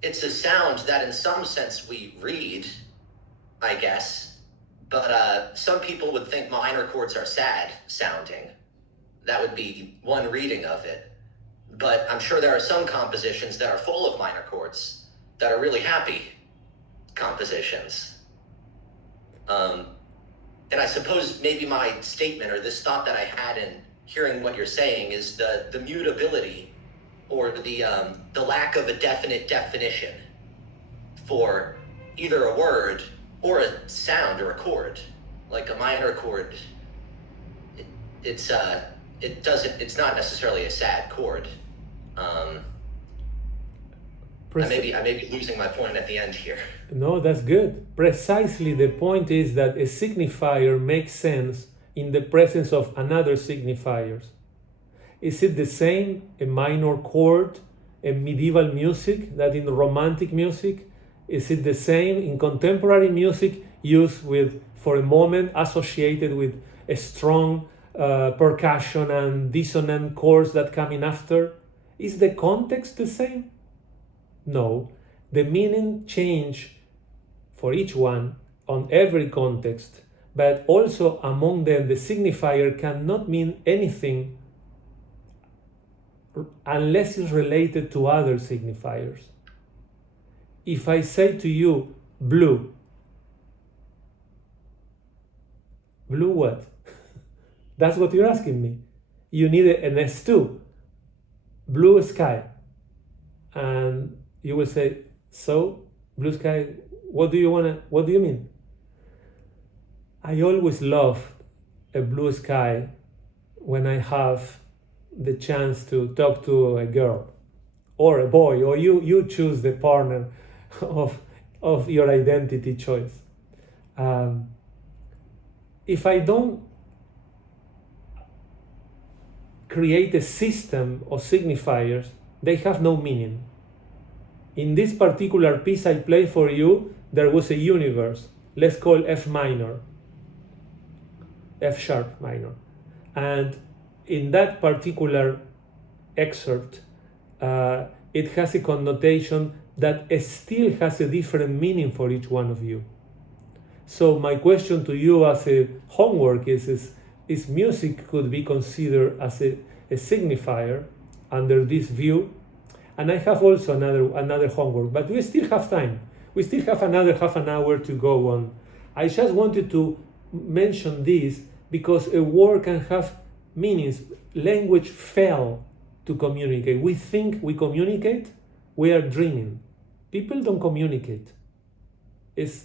it's a sound that in some sense we read, I guess, but some people would think minor chords are sad sounding. That would be one reading of it. But I'm sure there are some compositions that are full of minor chords that are really happy compositions. And I suppose maybe my statement or this thought that I had in hearing what you're saying is the mutability or the lack of a definite definition for either a word or a sound or a chord. Like a minor chord, it's not necessarily a sad chord. I may be losing my point at the end here. No, that's good. Precisely the point is that a signifier makes sense in the presence of another signifiers. Is it the same, a minor chord, in medieval music, that in romantic music? Is it the same in contemporary music used with, for a moment, associated with a strong percussion and dissonant chords that come in after? Is the context the same? No. The meaning change for each one on every context, but also among them the signifier cannot mean anything unless it's related to other signifiers. If I say to you, blue, blue what? That's what you're asking me. You need an S2, blue sky. And you will say, so, blue sky, what do you mean? I always love a blue sky when I have the chance to talk to a girl or a boy, or you choose the partner of your identity choice. If I don't create a system of signifiers, they have no meaning. In this particular piece I played for you, there was a universe. Let's call F minor, F sharp minor. And in that particular excerpt, it has a connotation that still has a different meaning for each one of you. So my question to you as a homework is music could be considered as a signifier under this view? And I have also another homework, but we still have time. We still have another half an hour to go on. I just wanted to mention this because a word can have meanings. Language fail to communicate. We think we communicate, we are dreaming. People don't communicate. It's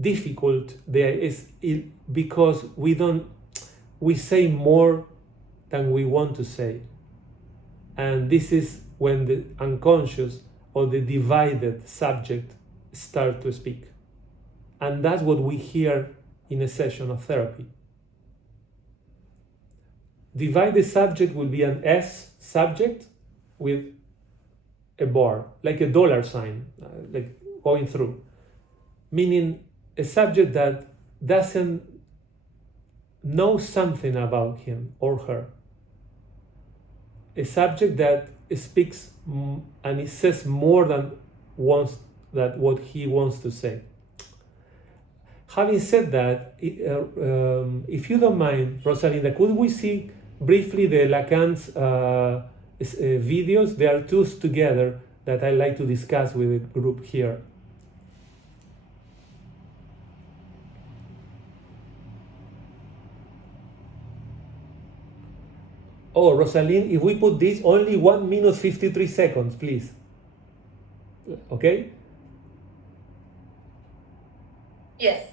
difficult there because we say more than we want to say. And this is when the unconscious or the divided subject start to speak. And that's what we hear in a session of therapy. Divided subject will be an S subject with a bar, like a dollar sign, like going through. Meaning a subject that doesn't know something about him or her. A subject that speaks and it says more than what he wants to say. Having said that, if you don't mind, Rosalinda, could we see briefly the Lacan's videos? There are two together that I like to discuss with the group here. Oh, Rosalind, if we put this only 1 minute 53 seconds, please. Okay? Yes.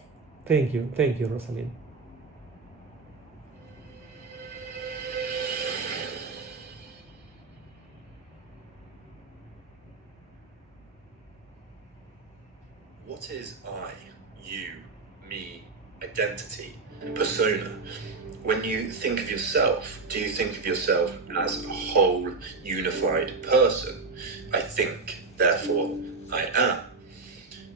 Thank you, Rosalind. What is I, you, me, identity, persona? When you think of yourself, do you think of yourself as a whole, unified person? I think, therefore, I am.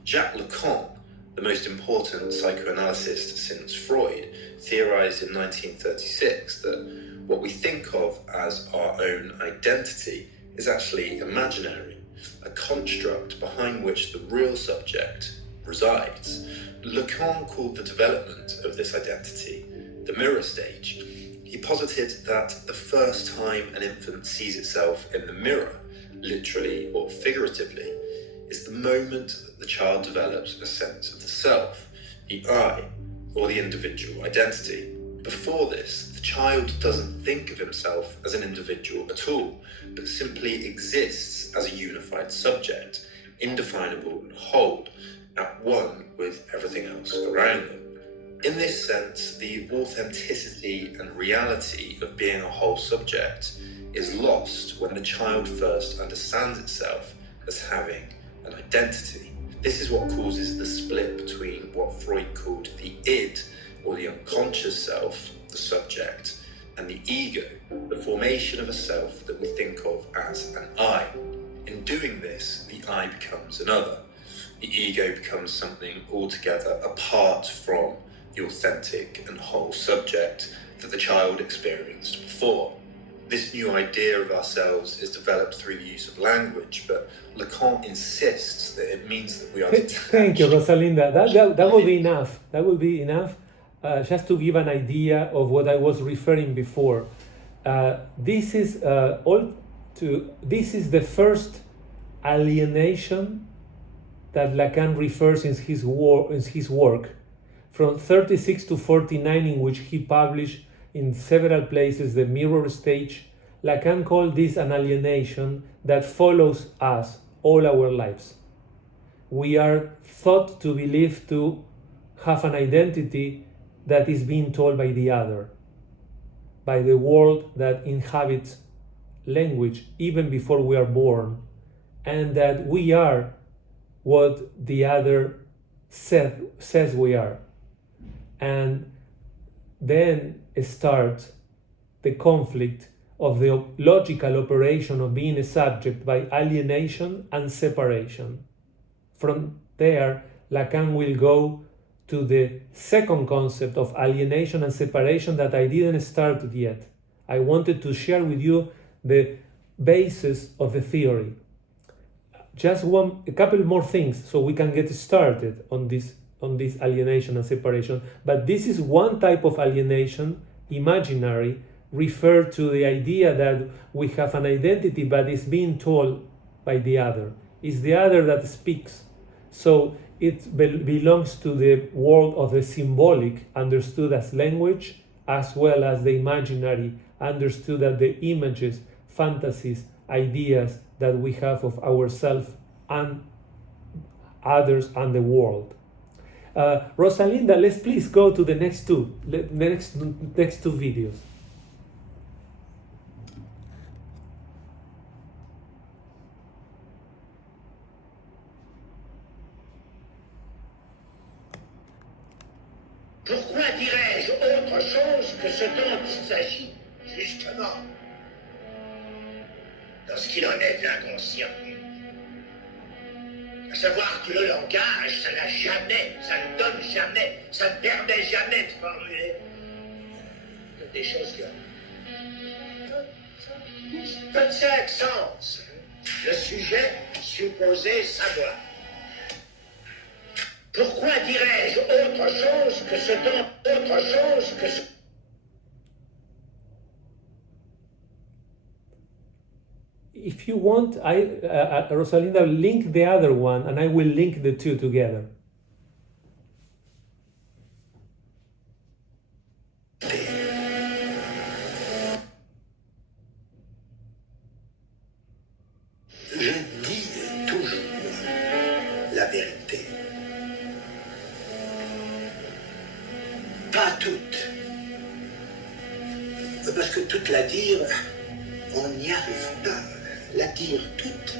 Jacques Lacan, the most important psychoanalyst since Freud, theorized in 1936 that what we think of as our own identity is actually imaginary, a construct behind which the real subject resides. Lacan called the development of this identity the mirror stage. He posited that the first time an infant sees itself in the mirror, literally or figuratively, is the moment that the child develops a sense of the self, the I, or the individual identity. Before this, the child doesn't think of himself as an individual at all, but simply exists as a unified subject, indefinable and whole, at one with everything else around them. In this sense, the authenticity and reality of being a whole subject is lost when the child first understands itself as having an identity. This is what causes the split between what Freud called the id, or the unconscious self, the subject, and the ego, the formation of a self that we think of as an I. In doing this, the I becomes another. The ego becomes something altogether apart from the authentic and whole subject that the child experienced before. This new idea of ourselves is developed through the use of language, but Lacan insists that it means that we are detached. Thank you, Rosalinda. That will be enough. That will be enough just to give an idea of what I was referring before. This is the first alienation that Lacan refers in his work, from 36 to 49, in which he published in several places the mirror stage. Lacan called this an alienation that follows us all our lives. We are thought to believe to have an identity that is being told by the other, by the world that inhabits language even before we are born, and that we are what the other says we are. And then starts the conflict of the logical operation of being a subject by alienation and separation. From there, Lacan will go to the second concept of alienation and separation that I didn't start yet. I wanted to share with you the basis of the theory. Just a couple more things so we can get started on this alienation and separation. But this is one type of alienation, imaginary, referred to the idea that we have an identity but it's being told by the other. It's the other that speaks. So it belongs to the world of the symbolic, understood as language, as well as the imaginary, understood as the images, fantasies, ideas that we have of ourselves and others and the world. Rosalinda, let's please go to the next two videos. Pourquoi dirais-je autre chose que ce dont il s'agit, justement, dans ce qu'il en est de l'inconscient? À savoir que le langage, ça ne donne jamais, ça ne permet jamais de formuler des choses que possèdent sens. Le sujet supposé savoir. Pourquoi dirais-je autre chose que ce dont autre chose que ce... If you want, Rosalinda, link the other one and I will link the two together. Je dis toujours la vérité. Pas toute. Parce que toute la dire, on n'y arrive pas. La dire toute,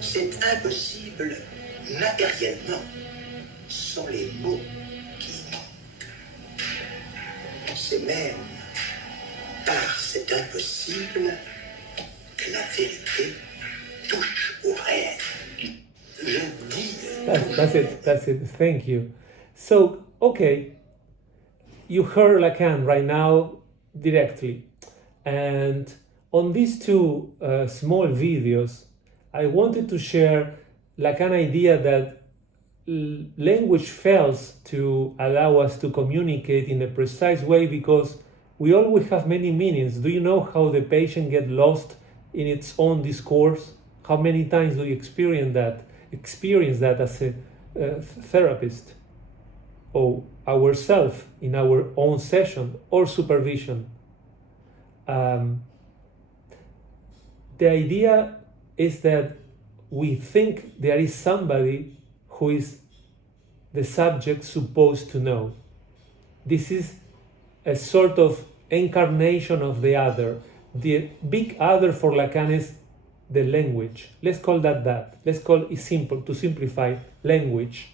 c'est impossible matériellement. Ce sont les mots qui manquent. C'est même par cet impossible que la vérité touche au réel. Je dis... That's it. Thank you. So, okay, you heard Lacan right now directly. And On these two small videos, I wanted to share Lacan idea that language fails to allow us to communicate in a precise way because we always have many meanings. Do you know how the patient gets lost in its own discourse? How many times do you experience that as a therapist or ourselves in our own session or supervision? The idea is that we think there is somebody who is the subject supposed to know. This is a sort of incarnation of the other. The big other for Lacan is the language. Let's call that. Let's call it simple, to simplify, language.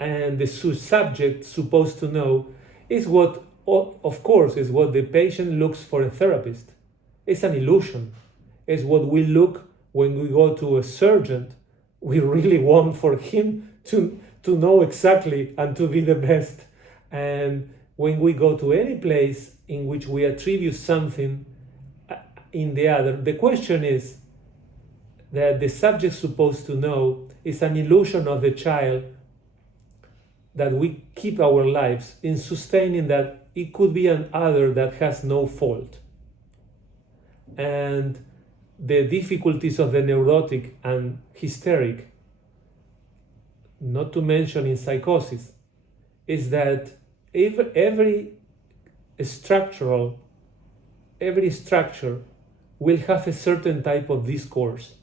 And the subject supposed to know is what, of course, is what the patient looks for a therapist. It's an illusion. It's what we look when we go to a surgeon. We really want for him to know exactly and to be the best. And when we go to any place in which we attribute something in the other, the question is that the subject supposed to know is an illusion of the child that we keep our lives in sustaining that it could be an other that has no fault. And the difficulties of the neurotic and hysteric, not to mention in psychosis, is that every structure will have a certain type of discourse,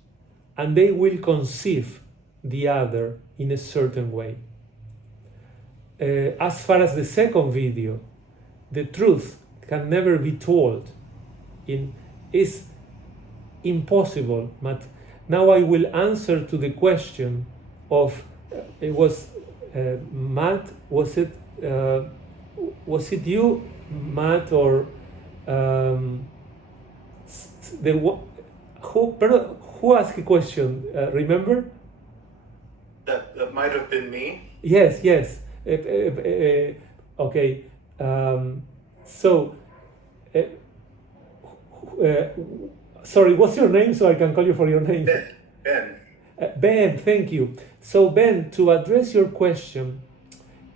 and they will conceive the other in a certain way. As far as the second video, the truth can never be told. It's impossible. But now I will answer to the question of it was Matt. Was it you, Matt, or who asked a question? Remember? That might have been me. Yes. Okay. Sorry, what's your name so I can call you for your name? Ben. Ben, thank you. So Ben, to address your question,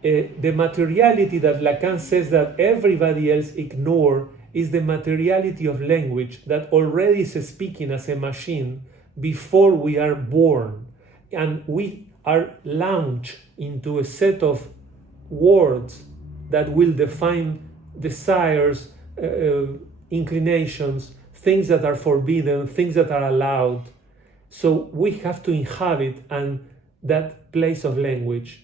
the materiality that Lacan says that everybody else ignore is the materiality of language that already is speaking as a machine before we are born. And we are launched into a set of words that will define desires, inclinations, things that are forbidden, things that are allowed. So we have to inhabit that place of language.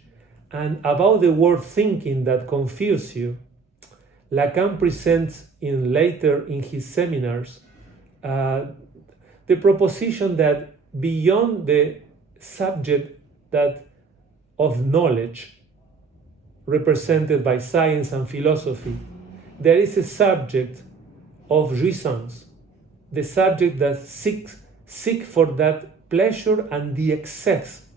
And about the word thinking that confuse you, Lacan presents later in his seminars the proposition that beyond the subject of knowledge represented by science and philosophy, there is a subject of jouissance, the subject that seek for that pleasure and the excess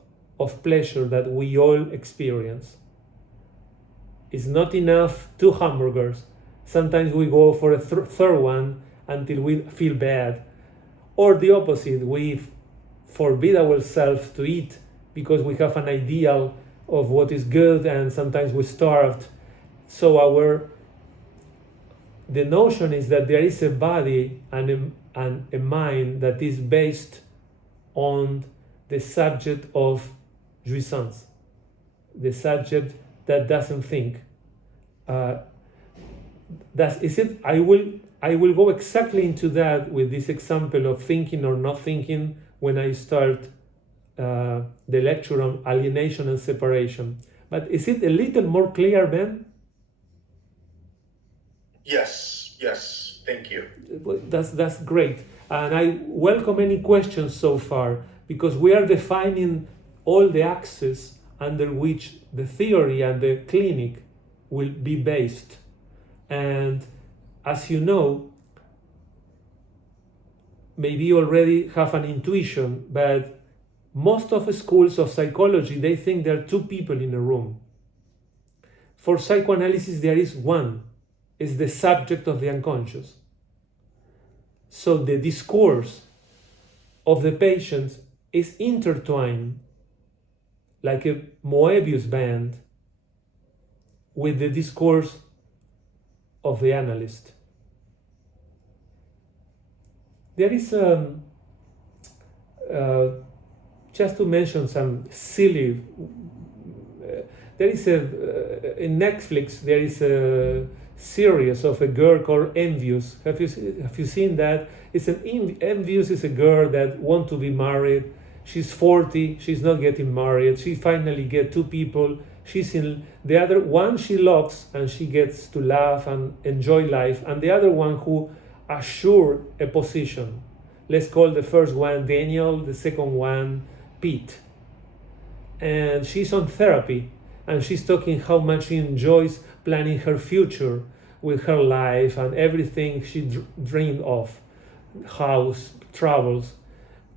of pleasure that we all experience. It's not enough 2 hamburgers. Sometimes we go for a third one until we feel bad. Or the opposite, we forbid ourselves to eat because we have an ideal of what is good, and sometimes we're starved. So the notion is that there is a body and a mind that is based on the subject of jouissance, the subject that doesn't think. I will go exactly into that with this example of thinking or not thinking when I start the lecture on alienation and separation. But is it a little more clear, Ben? Yes, thank you. That's great. And I welcome any questions so far, because we are defining all the axes under which the theory and the clinic will be based. And as you know, maybe you already have an intuition, but most of the schools of psychology, they think there are 2 people in a room. For psychoanalysis, there is one. It's the subject of the unconscious. So the discourse of the patient is intertwined like a Moebius band with the discourse of the analyst. There is just to mention some silly. There is in Netflix. There is a series of a girl called Envious. Have you seen that? It's Envious is a girl that wants to be married. She's 40. She's not getting married. She finally gets 2 people. She's in the other one she loves and she gets to laugh and enjoy life, and the other one who assure a position. Let's call the first one Daniel, the second one Pete. And she's on therapy, and she's talking how much she enjoys planning her future with her life and everything she dreamed of, house, travels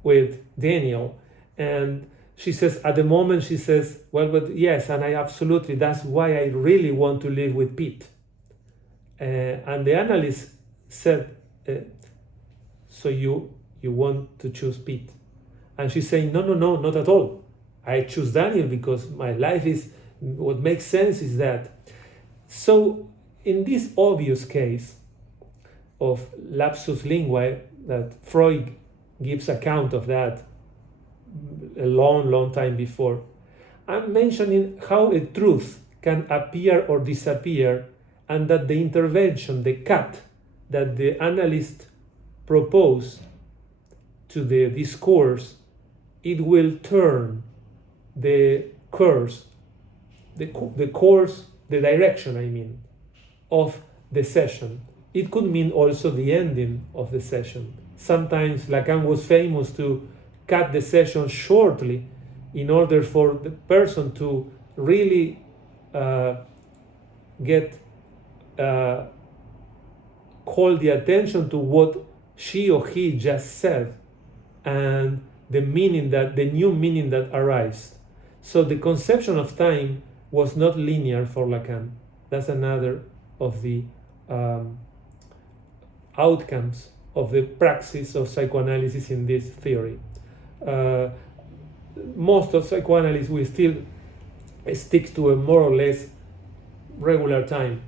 with Daniel. And she says, at the moment, she says, well, but yes, and I absolutely, that's why I really want to live with Pete. And the analyst said, so you want to choose Pete? And she's saying, no, not at all. I choose Daniel because my life is, what makes sense is that. So in this obvious case of lapsus linguae, that Freud gives account of that a long time before, I'm mentioning how a truth can appear or disappear, and that the intervention, the cut that the analyst proposed to the discourse, it will turn the course, the direction, I mean, of the session. It could mean also the ending of the session. Sometimes Lacan was famous to cut the session shortly in order for the person to really call the attention to what she or he just said and the new meaning that arises. So the conception of time was not linear for Lacan. That's another of the outcomes of the praxis of psychoanalysis in this theory. Most of psychoanalysts will still stick to a more or less regular time.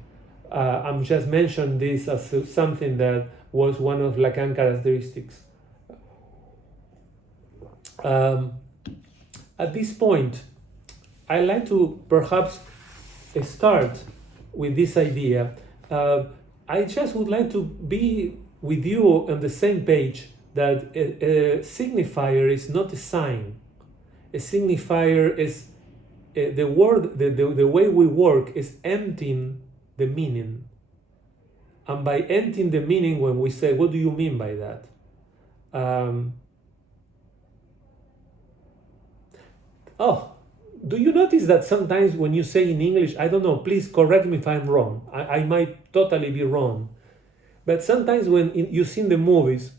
I'm just mentioning this as something that was one of Lacan characteristics. At this point, I like to perhaps start with this idea. I just would like to be with you on the same page that a signifier is not a sign. A signifier is the way we work is emptying the meaning. And by emptying the meaning, when we say, what do you mean by that? Do you notice that sometimes when you say in English, I don't know, please correct me if I'm wrong. I might totally be wrong. But sometimes when you see in the movies,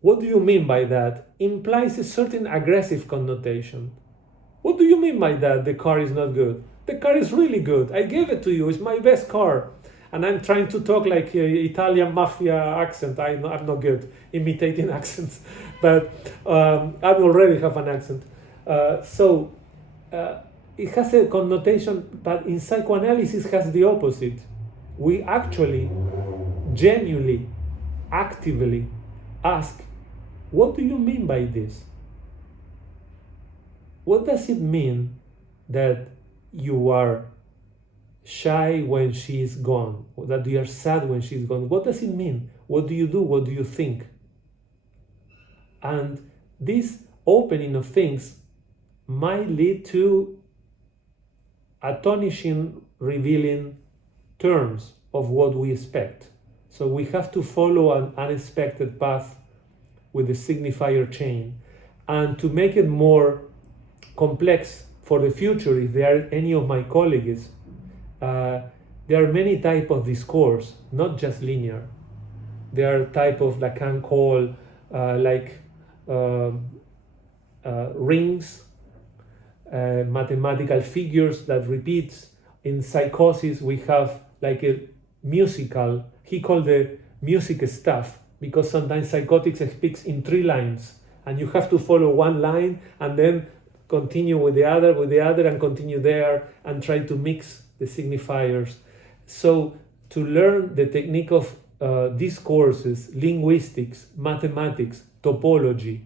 what do you mean by that? Implies a certain aggressive connotation. What do you mean by that? The car is not good. The car is really good. I gave it to you. It's my best car. And I'm trying to talk like Italian mafia accent. I'm not good imitating accents, but I already have an accent. It has a connotation, but in psychoanalysis it has the opposite. We actually, genuinely, actively ask, what do you mean by this? What does it mean that you are shy when she is gone? Or that you are sad when she's gone? What does it mean? What do you do? What do you think? And this opening of things might lead to astonishing, revealing terms of what we expect. So we have to follow an unexpected path with the signifier chain. And to make it more complex for the future, if there are any of my colleagues, there are many types of discourse, not just linear. There are type of Lacan call rings, mathematical figures that repeats. In psychosis, we have like a musical, he called the music stuff, because sometimes psychotics speaks in 3 lines, and you have to follow one line and then continue with the other, and continue there, and try to mix the signifiers. So to learn the technique of discourses, linguistics, mathematics, topology,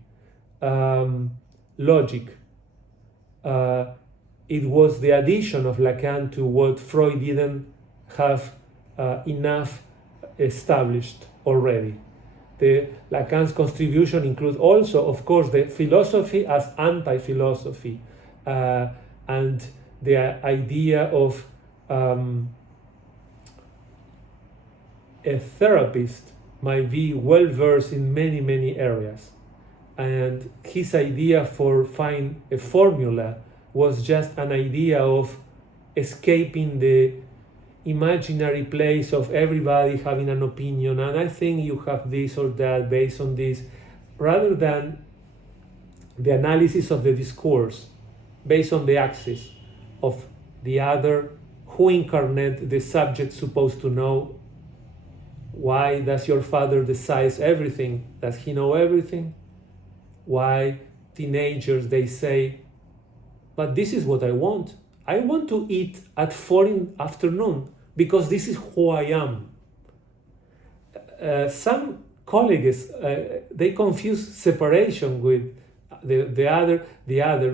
logic, it was the addition of Lacan to what Freud didn't have enough established already. Lacan's contribution includes also, of course, the philosophy as anti-philosophy, and the idea of a therapist might be well versed in many areas, and his idea for find a formula was just an idea of escaping the imaginary place of everybody having an opinion, and I think you have this or that based on this, rather than the analysis of the discourse based on the axis of the other, who incarnate the subject supposed to know. Why does your father decide everything? Does he know everything? Why teenagers, they say, but this is what I want. I want to eat at 4 in the afternoon because this is who I am. Some colleagues, they confuse separation with the other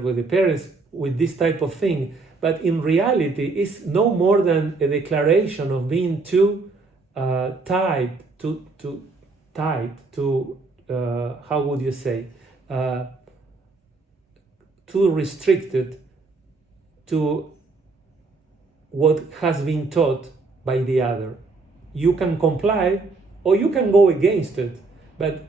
with the parents, with this type of thing. But in reality, it's no more than a declaration of being too tied to how would you say, too restricted to what has been taught by the other. You can comply or you can go against it, but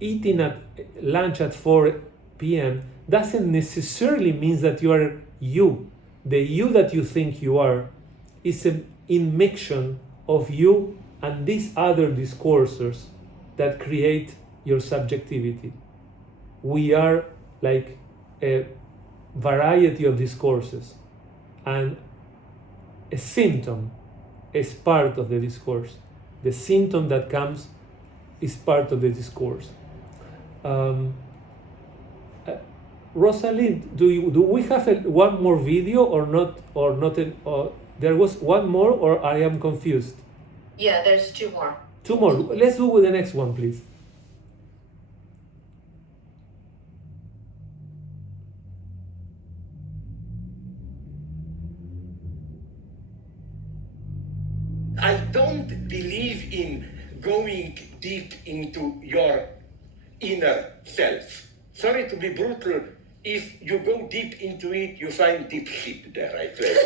eating at lunch at 4 p.m. doesn't necessarily mean that you are you. The you that you think you are is an immixtion of you and these other discourses that create your subjectivity. We are like a variety of discourses, and a symptom is part of the discourse. The symptom that comes is part of the discourse. Rosalind, do we have one more video or not? There was one more, or I am confused? Yeah, there's 2 more. 2 more. Let's do with the next one, please. I don't believe in going deep into your inner self. Sorry to be brutal. If you go deep into it, you find deep shit there, I play.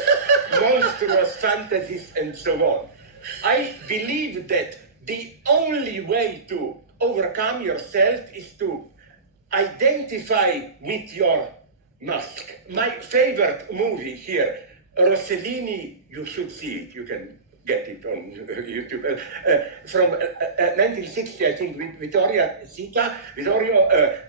Monstrous fantasies and so on. I believe that the only way to overcome yourself is to identify with your mask. My favorite movie here, Rossellini, you should see it, you can get it on YouTube, from 1960, I think, with Vittorio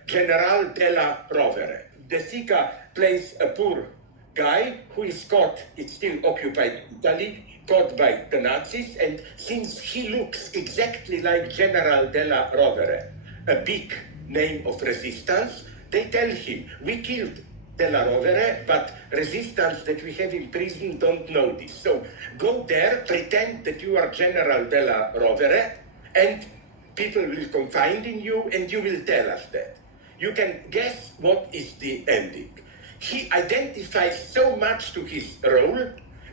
General della Rovere. De Sica plays a poor guy who is caught, it's still occupied Italy, caught by the Nazis, and since he looks exactly like General della Rovere, a big name of resistance, they tell him, we killed della Rovere, but resistance that we have in prison don't know this. So go there, pretend that you are General della Rovere, and people will confide in you, and you will tell us that. You can guess what is the ending. He identifies so much to his role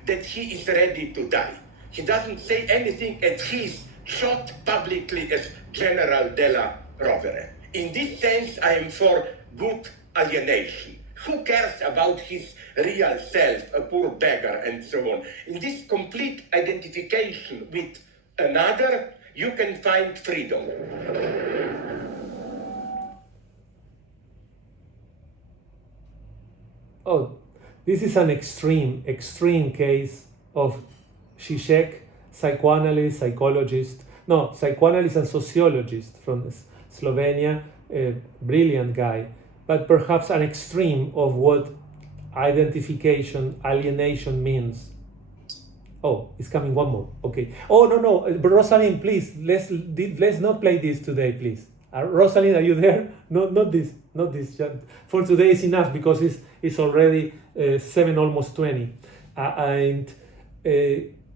that he is ready to die. He doesn't say anything, and he is shot publicly as General della Rovere. In this sense, I am for good alienation. Who cares about his real self, a poor beggar, and so on? In this complete identification with another, you can find freedom. Oh, this is an extreme case of Zizek, psychoanalyst and sociologist from Slovenia, a brilliant guy, but perhaps an extreme of what identification, alienation means. Oh, it's coming one more. Okay. Oh no, but Rosalind, please let's not play this today, please. Rosalind, are you there? No, not this. For today is enough because it's already 7, almost 20, and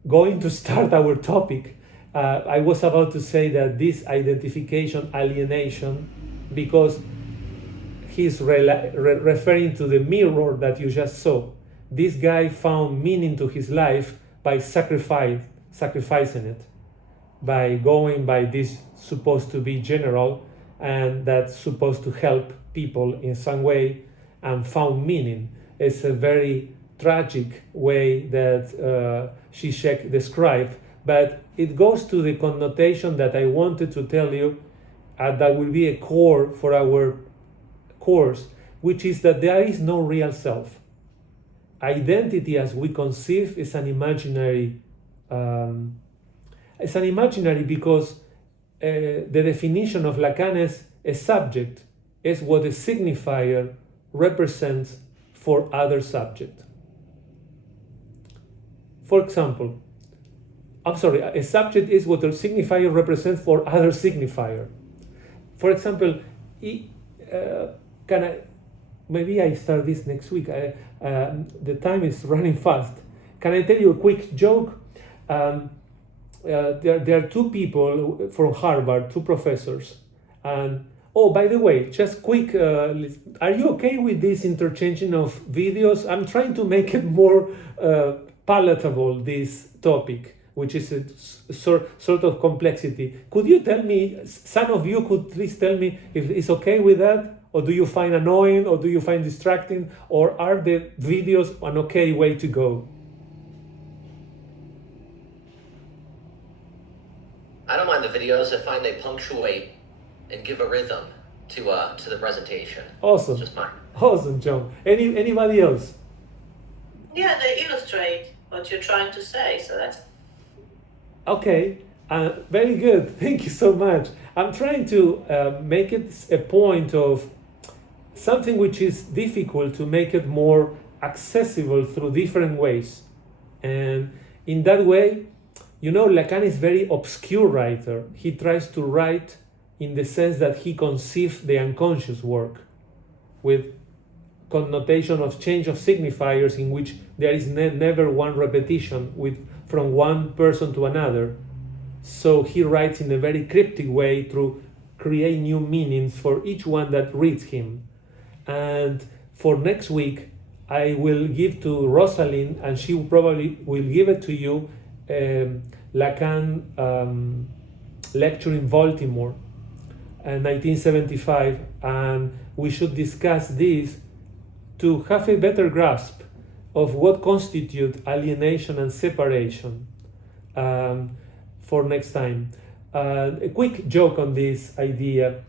going to start our topic. I was about to say that this identification alienation, because he's referring to the mirror that you just saw. This guy found meaning to his life by sacrificing it, by going by this supposed to be general and that's supposed to help people in some way, and found meaning. It's a very tragic way that Zizek described, but it goes to the connotation that I wanted to tell you, that will be a core for our course, which is that there is no real self. Identity as we conceive is an imaginary. It's an imaginary because the definition of Lacan is a subject is what a signifier represents for other subject. For example, a subject is what a signifier represents for other signifier. For example, maybe I start this next week. The time is running fast. Can I tell you a quick joke? There are two people from Harvard, two professors. And oh, by the way, just quick, are you okay with this interchanging of videos? I'm trying to make it more palatable, this topic, which is a sort of complexity. Could you tell me, some of you could please tell me if it's okay with that? Or do you find annoying, or do you find distracting, or are the videos an okay way to go? I don't mind the videos. I find they punctuate and give a rhythm to the presentation. Awesome. Just mine. Awesome, John. Anybody else? Yeah, they illustrate what you're trying to say, so that's... Okay, very good. Thank you so much. I'm trying to make it a point of something which is difficult to make it more accessible through different ways. And in that way, you know, Lacan is very obscure writer. He tries to write in the sense that he conceives the unconscious work with connotation of change of signifiers in which there is never one repetition from one person to another. So he writes in a very cryptic way to create new meanings for each one that reads him. And for next week, I will give to Rosalind, and she probably will give it to you, Lacan lecture in Baltimore, 1975, and we should discuss this to have a better grasp of what constitute alienation and separation for next time. A quick joke on this idea,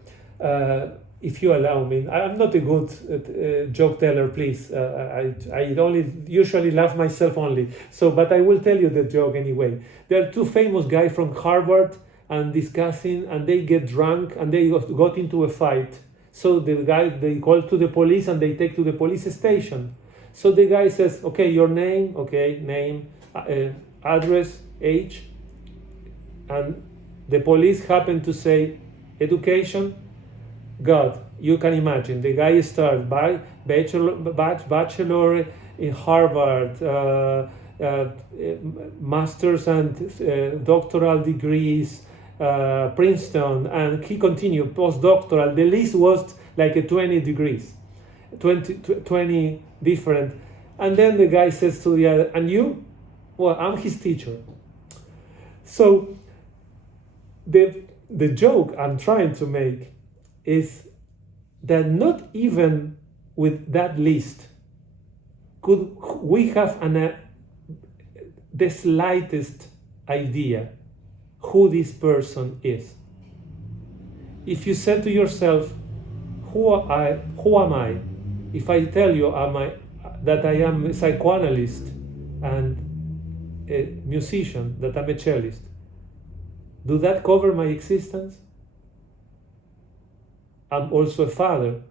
if you allow me. I'm not a good joke teller, please. I only usually laugh myself only. But I will tell you the joke anyway. There are two famous guys from Harvard and discussing, and they get drunk and they got into a fight. So the guy, they call to the police and they take to the police station. So the guy says, okay, your name, okay, name, address, age, and the police happen to say education. God, you can imagine, the guy starts by bachelor in Harvard, master's and doctoral degrees, Princeton, and he continued postdoctoral. The list was like a 20 degrees, 20 different. And then the guy says to the other, and you? Well, I'm his teacher. So the joke I'm trying to make is that not even with that list could we have the slightest idea who this person is. If you said to yourself, who am I? If I tell you that I am a psychoanalyst and a musician, that I'm a cellist, do that cover my existence? I'm also a father,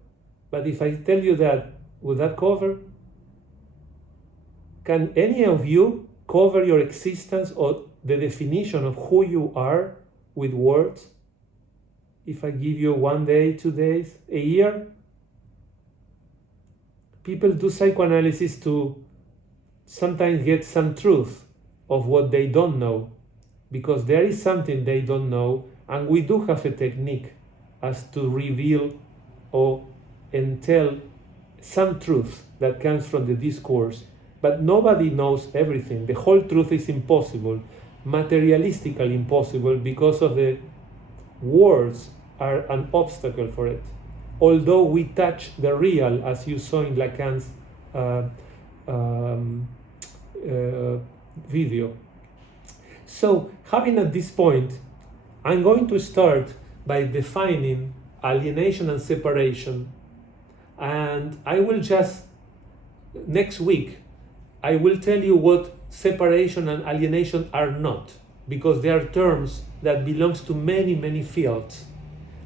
but if I tell you that, would that cover? Can any of you cover your existence or the definition of who you are with words? If I give you 1 day, 2 days, a year? People do psychoanalysis to sometimes get some truth of what they don't know, because there is something they don't know, and we do have a technique as to reveal and tell some truth that comes from the discourse. But nobody knows everything. The whole truth is impossible, materialistically impossible, because of the words are an obstacle for it. Although we touch the real, as you saw in Lacan's video. So, having at this point, I'm going to start by defining alienation and separation, and I will just, next week, I will tell you what separation and alienation are not, because they are terms that belongs to many, many fields.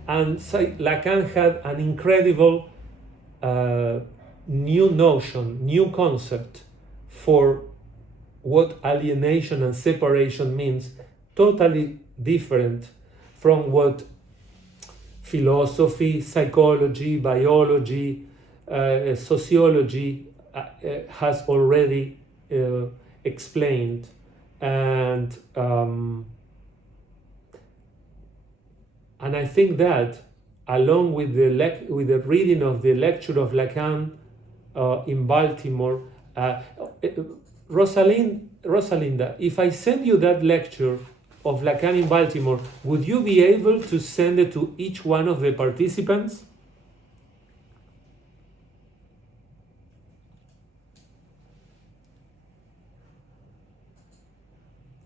And Lacan had an incredible new notion, new concept for what alienation and separation means, totally different from what philosophy, psychology, biology, sociology has already explained. And I think that, along with the reading of the lecture of Lacan in Baltimore, Rosalinda, if I send you that lecture of Lacan in Baltimore, would you be able to send it to each one of the participants?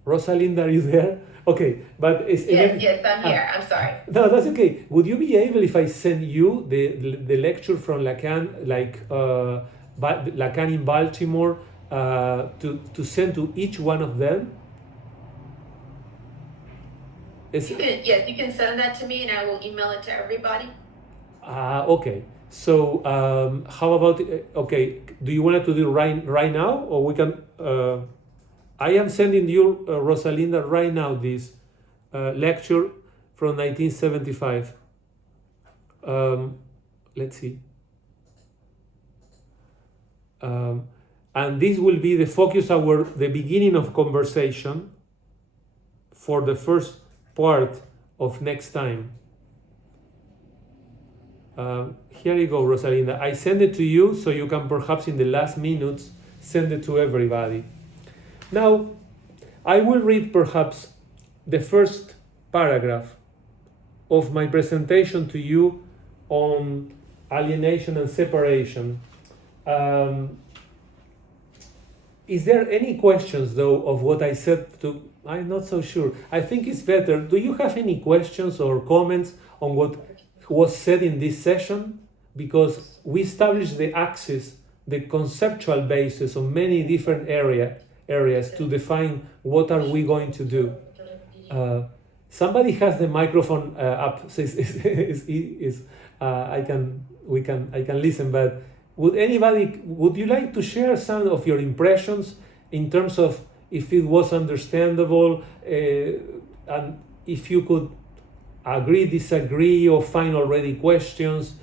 Rosalinda, are you there? Okay, but it's yes, I'm here. I'm sorry. No, that's okay. Would you be able, if I send you the lecture from Lacan, like Lacan in Baltimore, to send to each one of them? Yes, you can send that to me, and I will email it to everybody. Okay. So how about? Okay, do you want to do right now, or we can? I am sending you, Rosalinda, right now this lecture from 1975. Let's see. And this will be the focus the beginning of conversation for the first part of next time. Here you go, Rosalinda. I send it to you, so you can perhaps in the last minutes send it to everybody. Now, I will read perhaps the first paragraph of my presentation to you on alienation and separation. Is there any questions, though, of what I said? I'm not so sure. I think it's better. Do you have any questions or comments on what was said in this session? Because we established the axis, the conceptual basis of many different areas to define what are we going to do. Somebody has the microphone up. I can listen, but would you like to share some of your impressions in terms of if it was understandable, and if you could agree, disagree, or find already questions,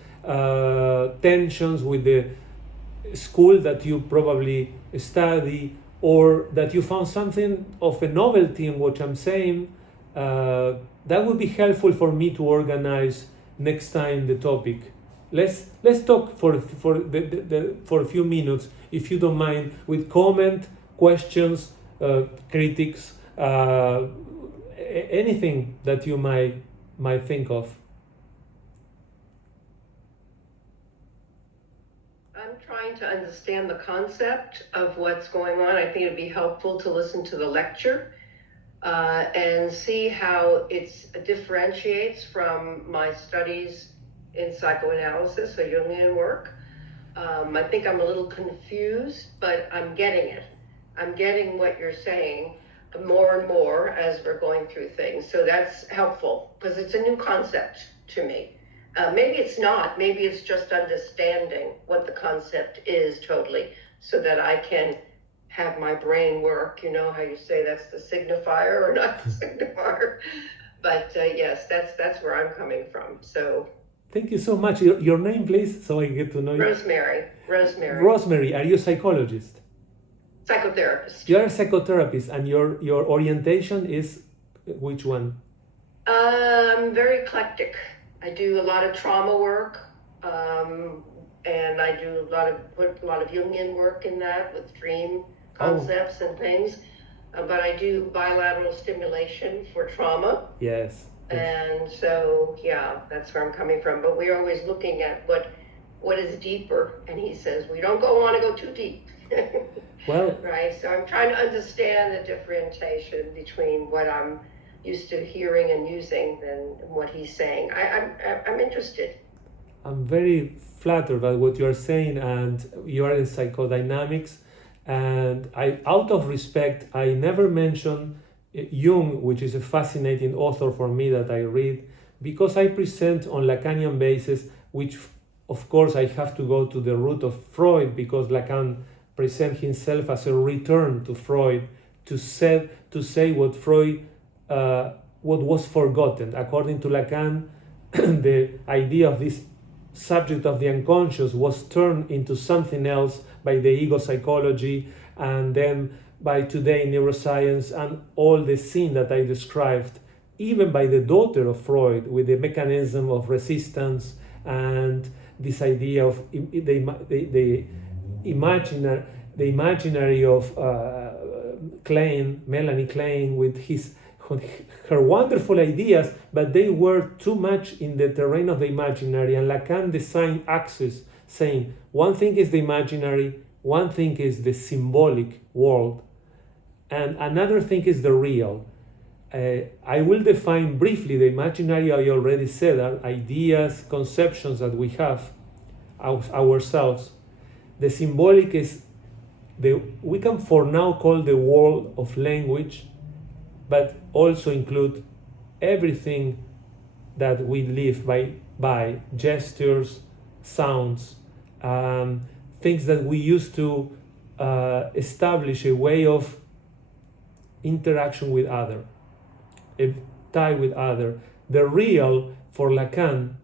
tensions with the school that you probably study, or that you found something of a novelty in what I'm saying? That would be helpful for me to organize next time the topic. Let's talk for a few minutes, if you don't mind, with comment, questions, critics, anything that you might think of. I'm trying to understand the concept of what's going on. I think it'd be helpful to listen to the lecture and see how it differentiates from my studies in psychoanalysis or Jungian work. I think I'm a little confused, but I'm getting it. I'm getting what you're saying more and more as we're going through things. So that's helpful because it's a new concept to me. Maybe it's not. Maybe it's just understanding what the concept is totally so that I can have my brain work. You know how you say that's the signifier or not the signifier. But yes, that's where I'm coming from. So Thank you so much. Your name, please, so I get to know you. Rosemary. Rosemary, are you a psychologist? Psychotherapist. You're a psychotherapist, and your orientation is which one? I'm very eclectic. I do a lot of trauma work, and I do put a lot of Jungian work in that with dream concepts and things. But I do bilateral stimulation for trauma. Yes. And so, yeah, that's where I'm coming from. But we're always looking at what is deeper. And he says, we don't want to go too deep. Well, right. So I'm trying to understand the differentiation between what I'm used to hearing and using and what he's saying. I'm interested. I'm very flattered by what you're saying, and you are in psychodynamics. And out of respect, I never mention Jung, which is a fascinating author for me that I read, because I present on Lacanian basis, which of course I have to go to the root of Freud, because Lacan presents himself as a return to Freud to say what Freud, what was forgotten. According to Lacan, the idea of this subject of the unconscious was turned into something else by the ego psychology, and then by today neuroscience, and all the scene that I described, even by the daughter of Freud, with the mechanism of resistance and this idea of the imaginary of Melanie Klein, with her wonderful ideas, but they were too much in the terrain of the imaginary, and Lacan designed axes saying one thing is the imaginary, one thing is the symbolic world, and another thing is the real. I will define briefly the imaginary. I already said are ideas, conceptions that we have ourselves. The symbolic is we can for now call the world of language, but also include everything that we live by gestures, sounds, things that we use to establish a way of interaction with other, a tie with other. The real for Lacan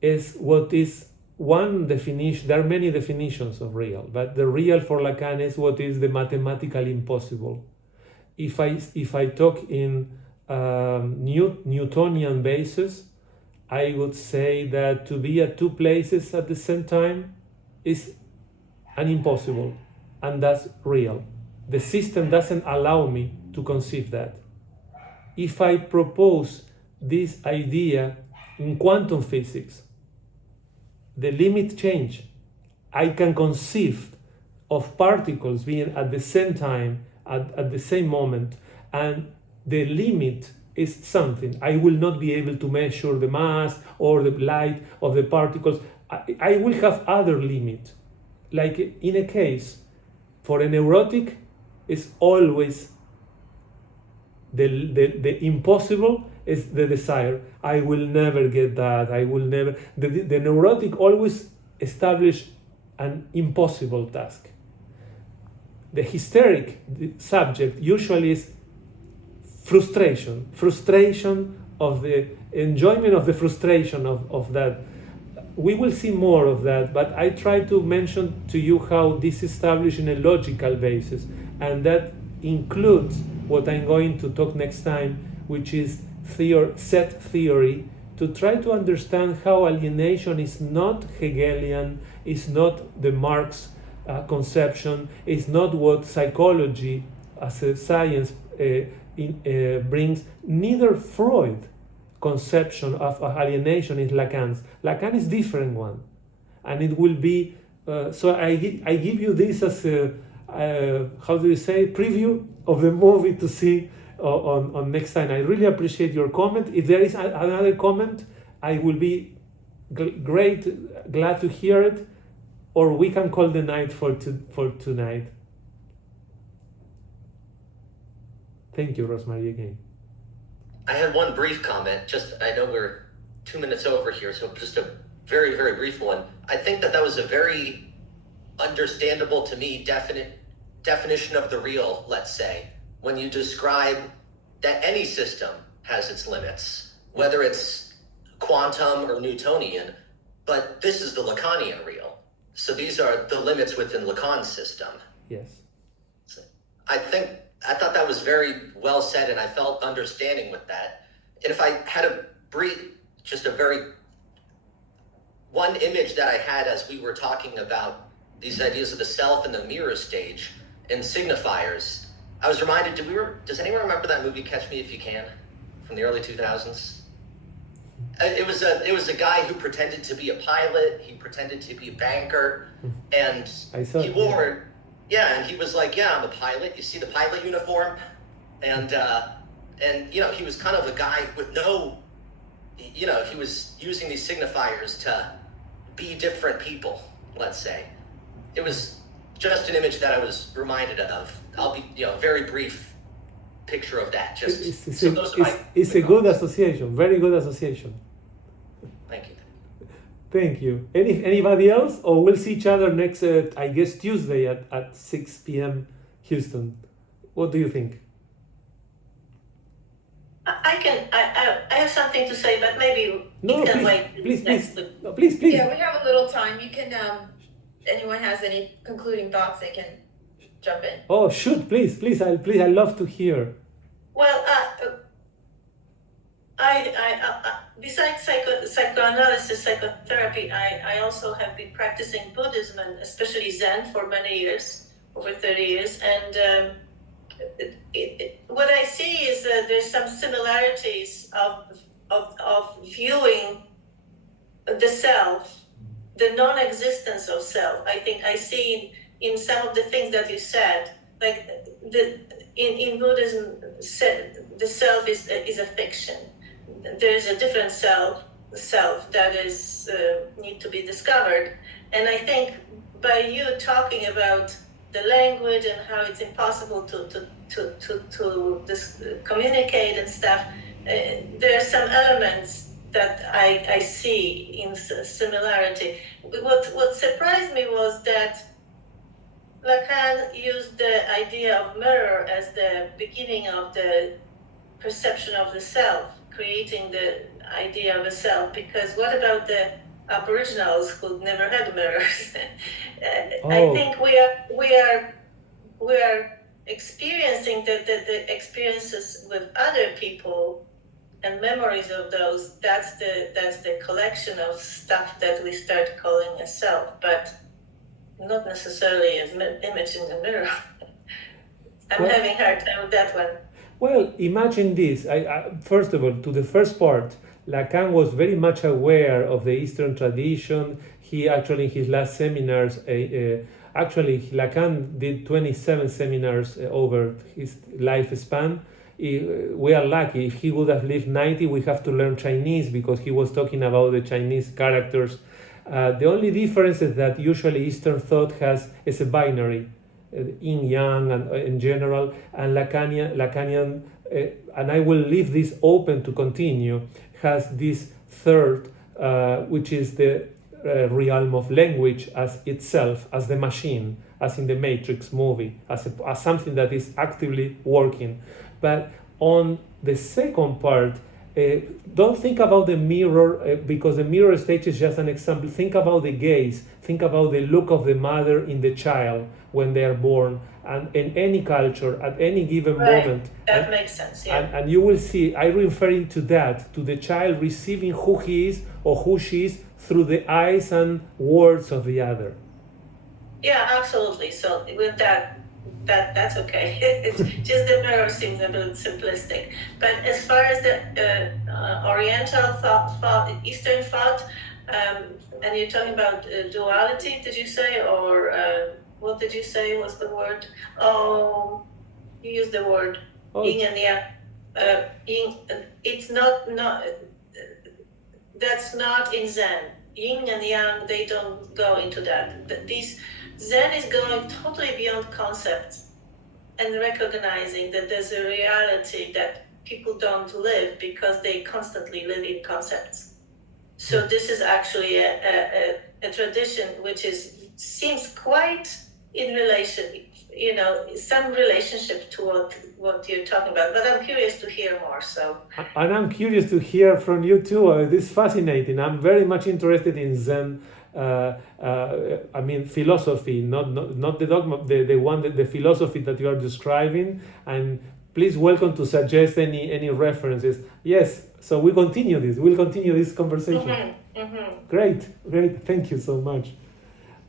is what is one definition. There are many definitions of real, but the real for Lacan is what is the mathematically impossible. If I talk in Newtonian basis, I would say that to be at two places at the same time is an impossible, and that's real. The system doesn't allow me to conceive that. If I propose this idea in quantum physics, the limit change. I can conceive of particles being at the same time, at the same moment, and the limit is something. I will not be able to measure the mass or the light of the particles. I will have other limit. Like in a case, for a neurotic, it's always the impossible is the desire. I will never get that. I will never. The neurotic always establish an impossible task. The hysteric subject usually is frustration of the enjoyment of the frustration of that. We will see more of that, but I try to mention to you how this is established in a logical basis, and that includes what I'm going to talk next time, which is set theory, to try to understand how alienation is not Hegelian, is not the Marx conception, is not what psychology as a science brings, neither Freud conception of alienation is Lacan's. Lacan is different one, and it will be so I give you this as a how do you say, preview of the movie to see on next time. I really appreciate your comment. If there is another comment, I will be glad to hear it, or we can call the night for tonight. Thank you, Rosemary, again. I had one brief comment. I know we're 2 minutes over here, so just a very, very brief one. I think that was a very understandable to me definition of the real, let's say, when you describe that any system has its limits, whether it's quantum or Newtonian, but this is the Lacanian real. So these are the limits within Lacan's system. Yes. I thought that was very well said, and I felt understanding with that. And if I had a brief, one image that I had as we were talking about these ideas of the self and the mirror stage and signifiers, I was reminded, does anyone remember that movie Catch Me If You Can from the early 2000s? It was a guy who pretended to be a pilot, he pretended to be a banker, and he wore, and he was like, yeah, I'm a pilot. You see the pilot uniform? And he was kind of a guy with no, he was using these signifiers to be different people, let's say. It was just an image that I was reminded of. I'll be, very brief picture of that. It's a good association, very good association. Thank you. Thank you. Anybody else? Or we'll see each other next, I guess, Tuesday at 6 p.m. Houston. What do you think? I have something to say, but maybe wait. Please. Yeah, we have a little time. You can, anyone has any concluding thoughts, they can jump in. Oh, shoot, please, I love to hear. Well, besides psychoanalysis, psychotherapy, I also have been practicing Buddhism and especially Zen for many years, over 30 years, and what I see is there's some similarities of viewing the self, the non-existence of self. I think I see in some of the things that you said, like in Buddhism, the self is a fiction. There's a different self that is need to be discovered, and I think by you talking about the language and how it's impossible to communicate and stuff, there are some elements that I see in similarity. What surprised me was that Lacan used the idea of mirror as the beginning of the perception of the self, creating the idea of a self, because what about the Aboriginals who never had mirrors? I think we are experiencing the experiences with other people and memories of those. That's the collection of stuff that we start calling a self, but not necessarily an image in the mirror. I'm having a hard time with that one. Well, imagine this. First of all, to the first part, Lacan was very much aware of the Eastern tradition. He actually, in his last seminars, Lacan did 27 seminars over his lifespan. We are lucky. If he would have lived 90, we have to learn Chinese because he was talking about the Chinese characters. The only difference is that usually Eastern thought is a binary, yin-yang and in general, and Lacanian, and I will leave this open to continue, has this third, which is the realm of language as itself, as the machine, as in the Matrix movie, as something that is actively working. But on the second part, don't think about the mirror, because the mirror stage is just an example. Think about the gaze. Think about the look of the mother in the child when they are born, and in any culture, at any given moment. That makes sense, yeah. And you will see, I'm referring to that, to the child receiving who he is or who she is through the eyes and words of the other. Yeah, absolutely. So with that's okay. It's just the mirror seems a bit simplistic. But as far as the Oriental thought, Eastern thought, and you're talking about duality, did you say, or what did you say was the word? Oh, you used the word yin and yang. Yin, it's not. That's not in Zen. Yin and yang, they don't go into that. Zen is going totally beyond concepts and recognizing that there's a reality that people don't live because they constantly live in concepts. So this is actually a tradition which seems quite in relation. some relationship to what you're talking about. But I'm curious to hear more. So. And I'm curious to hear from you too. This is fascinating. I'm very much interested in Zen. I mean, philosophy, not the dogma, the philosophy that you are describing. And please welcome to suggest any references. Yes. So we'll continue this conversation. Mm-hmm, mm-hmm. Great. Thank you so much.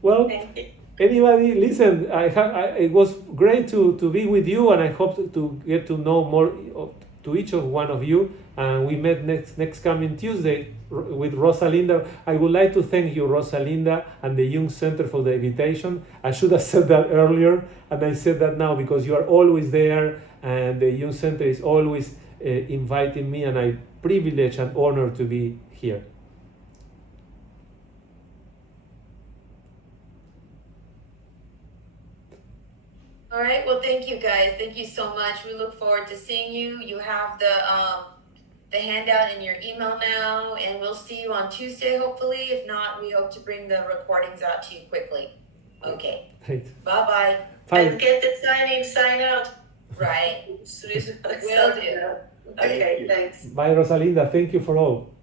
Well, Thank you. anybody, listen, it was great to be with you, and I hope to get to know more to each of one of you. And we met next coming Tuesday with Rosalinda. I would like to thank you, Rosalinda, and the Jung Center for the invitation. I should have said that earlier, and I said that now because you are always there, and the Jung Center is always inviting me, and I'm privileged and honored to be here. All right. Well, thank you guys. Thank you so much. We look forward to seeing you. You have the handout in your email now, and we'll see you on Tuesday, hopefully. If not, we hope to bring the recordings out to you quickly. Okay. Right. Bye-bye. And get the sign out. Right. Will Will do. Okay, thanks. Bye, Rosalinda. Thank you for all.